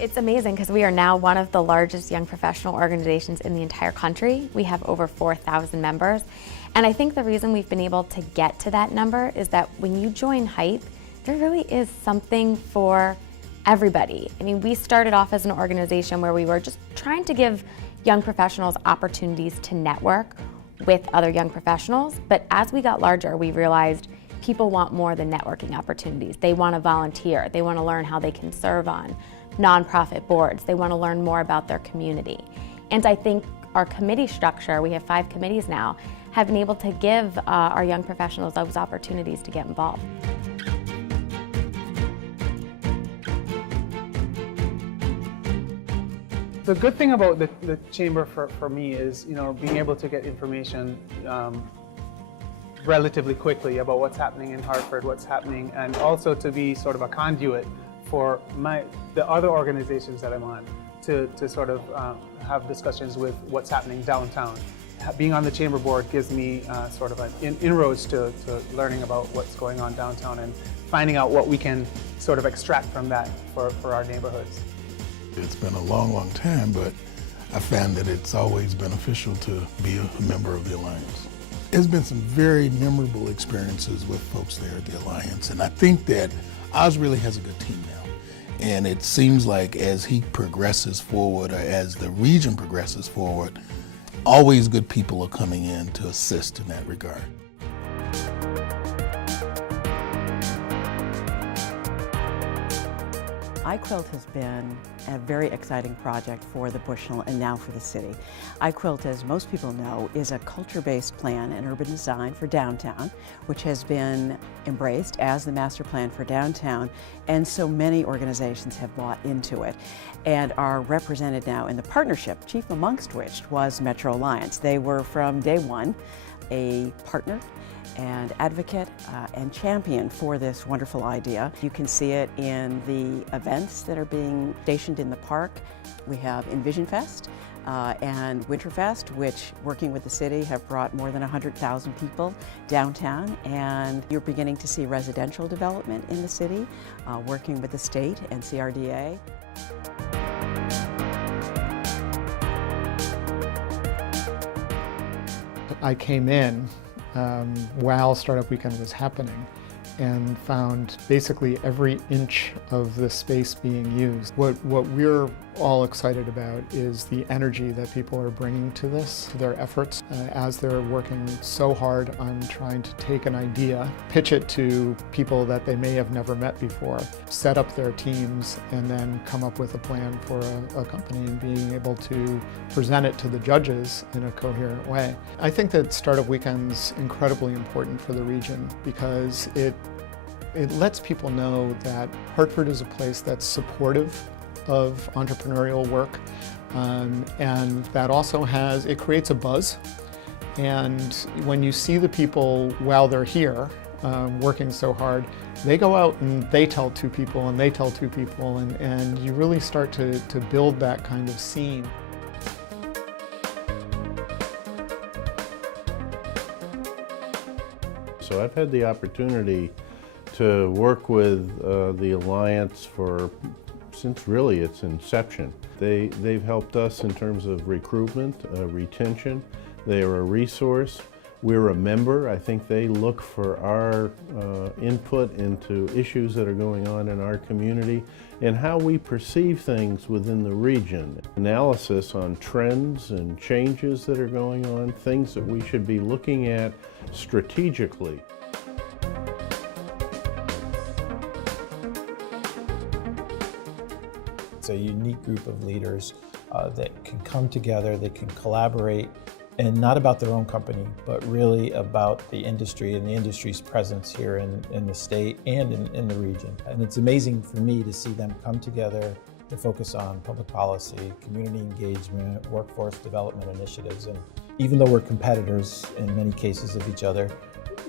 It's amazing because we are now one of the largest young professional organizations in the entire country. We have over 4,000 members. And I think the reason we've been able to get to that number is that when you join HYPE, there really is something for everybody. I mean, we started off as an organization where we were just trying to give young professionals opportunities to network with other young professionals. But as we got larger, we realized people want more than networking opportunities. They want to volunteer. They want to learn how they can serve on nonprofit boards. They want to learn more about their community. And I think our committee structure, we have 5 committees now, have been able to give our young professionals those opportunities to get involved. The good thing about the chamber for me is, being able to get information relatively quickly about what's happening in Hartford, what's happening, and also to be sort of a conduit for the other organizations that I'm on to sort of have discussions with what's happening downtown. Being on the chamber board gives me sort of an inroads to learning about what's going on downtown and finding out what we can sort of extract from that for our neighborhoods. It's been a long, long time, but I found that it's always beneficial to be a member of the Alliance. There's been some very memorable experiences with folks there at the Alliance, and I think that Oz really has a good team now. And it seems like as he progresses forward, or as the region progresses forward, always good people are coming in to assist in that regard. iQuilt has been a very exciting project for the Bushnell and now for the city. iQuilt, as most people know, is a culture-based plan and urban design for downtown, which has been embraced as the master plan for downtown, and so many organizations have bought into it and are represented now in the partnership, chief amongst which was Metro Alliance. They were from day one a partner and advocate and champion for this wonderful idea. You can see it in the events that are being stationed in the park. We have Envision Fest and Winterfest, which, working with the city, have brought more than 100,000 people downtown, and you're beginning to see residential development in the city, working with the state and CRDA. I came in while Startup Weekend was happening and found basically every inch of the space being used. What we're all excited about is the energy that people are bringing to this, to their efforts, as they're working so hard on trying to take an idea, pitch it to people that they may have never met before, set up their teams, and then come up with a plan for a company and being able to present it to the judges in a coherent way. I think that Startup Weekend's incredibly important for the region because it lets people know that Hartford is a place that's supportive of entrepreneurial work, and that also it creates a buzz. And when you see the people while they're here working so hard, they go out and they tell 2 people and they tell 2 people, and you really start to build that kind of scene. So I've had the opportunity to work with the Alliance since really its inception. They've helped us in terms of recruitment, retention. They are a resource. We're a member. I think they look for our input into issues that are going on in our community and how we perceive things within the region. Analysis on trends and changes that are going on, things that we should be looking at strategically. It's a unique group of leaders that can come together, they can collaborate, and not about their own company, but really about the industry and the industry's presence here in the state and in the region. And it's amazing for me to see them come together to focus on public policy, community engagement, workforce development initiatives. And even though we're competitors in many cases of each other,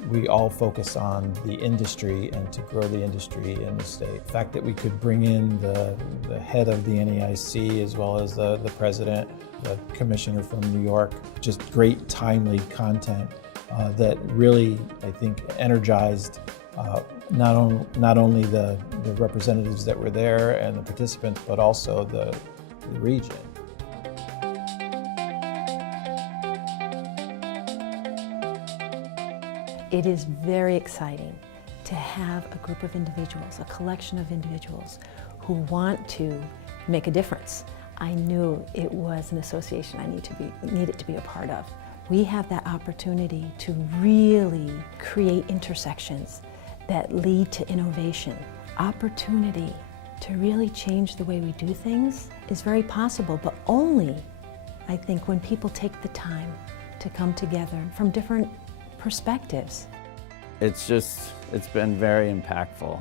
we all focus on the industry and to grow the industry in the state. The fact that we could bring in the head of the NEIC as well as the president, the commissioner from New York, just great timely content that really, I think, energized not only the representatives that were there and the participants, but also the region. It is very exciting to have a group of individuals, a collection of individuals who want to make a difference. I knew it was an association I needed to be a part of. We have that opportunity to really create intersections that lead to innovation. Opportunity to really change the way we do things is very possible, but only, I think, when people take the time to come together from different perspectives. It's been very impactful,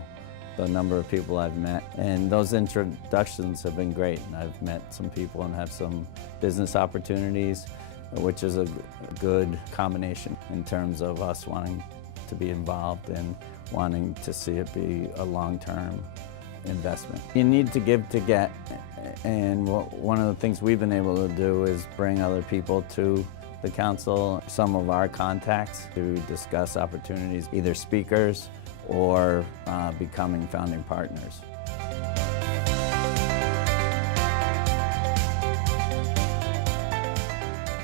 the number of people I've met, and those introductions have been great. And I've met some people and have some business opportunities, which is a good combination in terms of us wanting to be involved and wanting to see it be a long-term investment. You need to give to get, and one of the things we've been able to do is bring other people to the council, some of our contacts, to discuss opportunities, either speakers or becoming founding partners.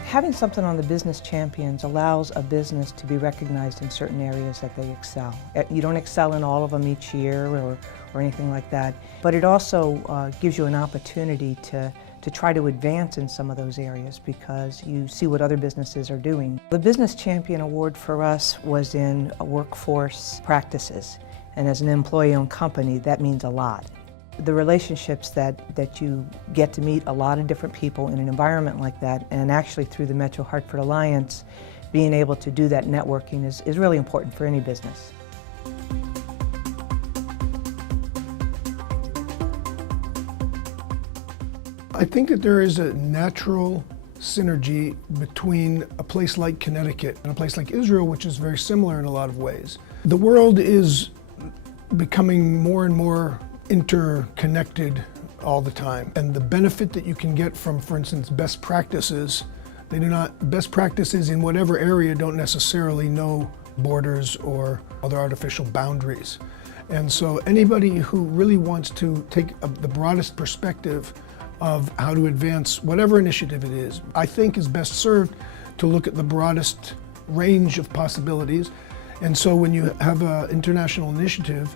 Having something on the Business Champions allows a business to be recognized in certain areas that they excel. You don't excel in all of them each year or anything like that, but it also gives you an opportunity to try to advance in some of those areas because you see what other businesses are doing. The Business Champion Award for us was in workforce practices, and as an employee-owned company, that means a lot. The relationships that you get to meet a lot of different people in an environment like that, and actually through the Metro Hartford Alliance, being able to do that networking is really important for any business. I think that there is a natural synergy between a place like Connecticut and a place like Israel, which is very similar in a lot of ways. The world is becoming more and more interconnected all the time. And the benefit that you can get from, for instance, best practices, best practices in whatever area don't necessarily know borders or other artificial boundaries. And so anybody who really wants to take the broadest perspective of how to advance whatever initiative it is, I think is best served to look at the broadest range of possibilities. And so when you have an international initiative,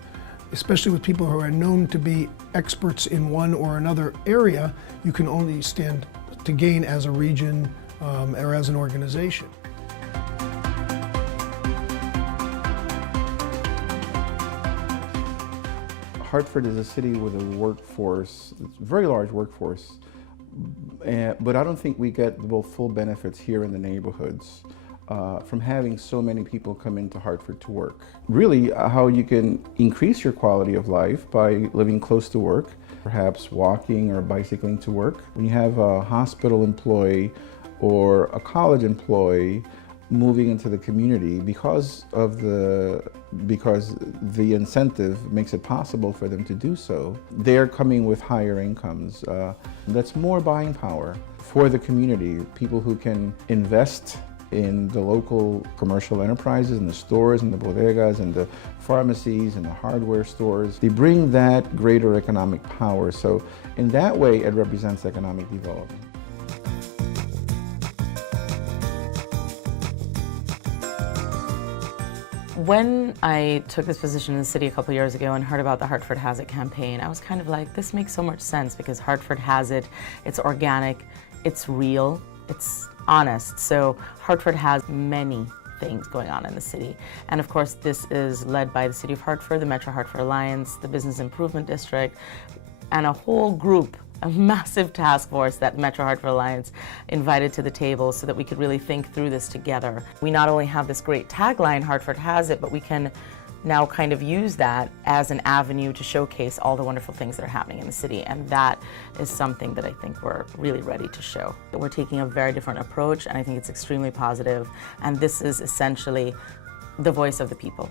especially with people who are known to be experts in one or another area, you can only stand to gain as a region or as an organization. Hartford is a city with a workforce, it's a very large workforce, but I don't think we get the full benefits here in the neighborhoods from having so many people come into Hartford to work. Really, how you can increase your quality of life by living close to work, perhaps walking or bicycling to work. When you have a hospital employee or a college employee moving into the community because the incentive makes it possible for them to do so, they're coming with higher incomes. That's more buying power for the community, people who can invest in the local commercial enterprises and the stores and the bodegas and the pharmacies and the hardware stores. They bring that greater economic power. So in that way, it represents economic development. When I took this position in the city a couple years ago and heard about the Hartford Has It campaign, I was kind of like, this makes so much sense because Hartford has it, it's organic, it's real, it's honest. So Hartford has many things going on in the city. And of course, this is led by the City of Hartford, the Metro Hartford Alliance, the Business Improvement District, and a whole group, a massive task force that Metro Hartford Alliance invited to the table so that we could really think through this together. We not only have this great tagline, Hartford Has It, but we can now kind of use that as an avenue to showcase all the wonderful things that are happening in the city. And that is something that I think we're really ready to show. We're taking a very different approach, and I think it's extremely positive. And this is essentially the voice of the people.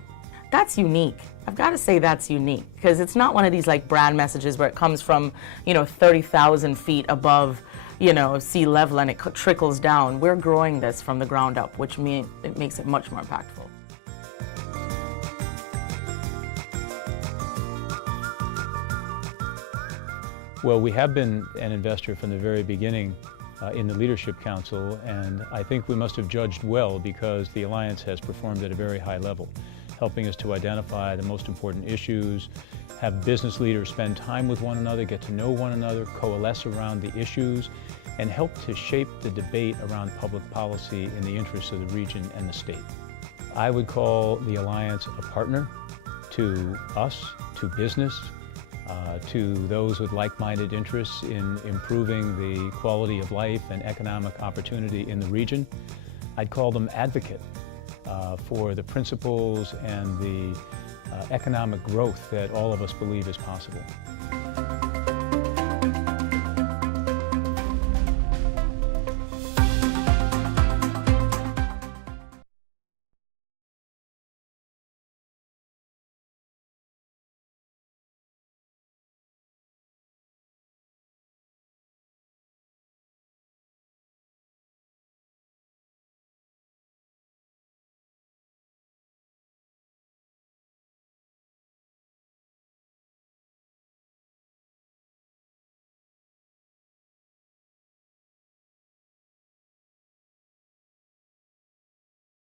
That's unique. I've got to say that's unique because it's not one of these like brand messages where it comes from, 30,000 feet above, sea level and it trickles down. We're growing this from the ground up, which means it makes it much more impactful. Well, we have been an investor from the very beginning in the Leadership Council, and I think we must have judged well because the Alliance has performed at a very high level, helping us to identify the most important issues, have business leaders spend time with one another, get to know one another, coalesce around the issues, and help to shape the debate around public policy in the interests of the region and the state. I would call the Alliance a partner to us, to business, to those with like-minded interests in improving the quality of life and economic opportunity in the region. I'd call them advocate for the principles and the economic growth that all of us believe is possible.